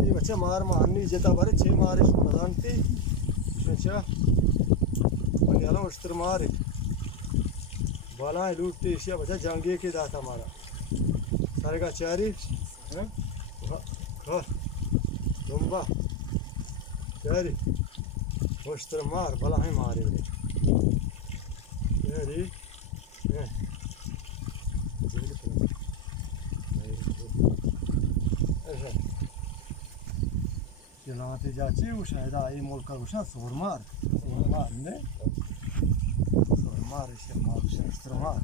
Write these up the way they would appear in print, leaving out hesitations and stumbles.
ये बच्चा मार मारनी जता बारे छे मारे नदानती बच्चा मन याला उस्तर मारे बाला लूटते इसिया बच्चा जंगे के दाता मारा सारे का चारी हैं खा दुम्बा चारी उस्तर मार बाला है मारे रे चारी हैं Yılante jaçı uşayda ayı molka uşan sormar ne? Sormar işte mal işte sormar.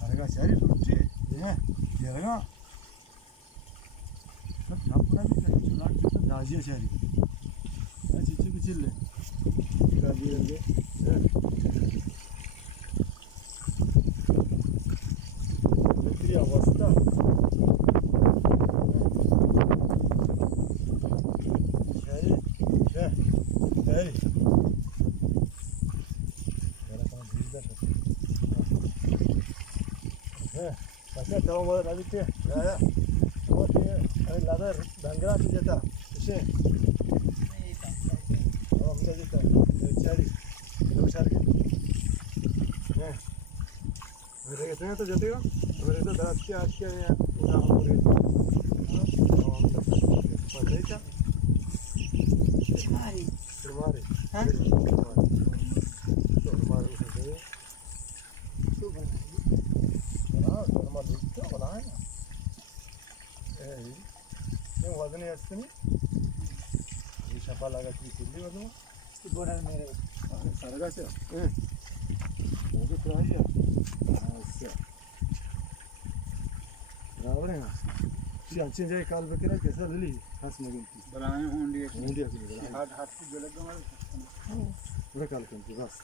Sarıga çari tutti ne? Yaraga. Bak yapına bir şey şu lan şu daziye çari. Ne çiçi biçille. Daziye evet. Bekliyor vasta. Hey. Pasal tahu mana tadi tu? Ya. Oh dia, ladar dangra tu jata. Iसे. Oh kita jata. Cari. Kita cari. Ya. Mereka tu tu jati kan? Mereka tu dah asyik ya. Udah hamil. Oh kita. Pasal itu. Mari. Mari. Hah? Mari itu. Tu kan. Normal itu mana ya? Ini wazan ya sini. Ini siapa lagi sini wazan? Itu bukan mere. Sarga sih. Itu terakhir ya. Asyik. Rawan ya. Si anjing jadi kalau berkira kisah lili khas mungkin. Balanya hundi hundi aku. Hat hat tu jelek gambar. Udah kalau kan tu bas.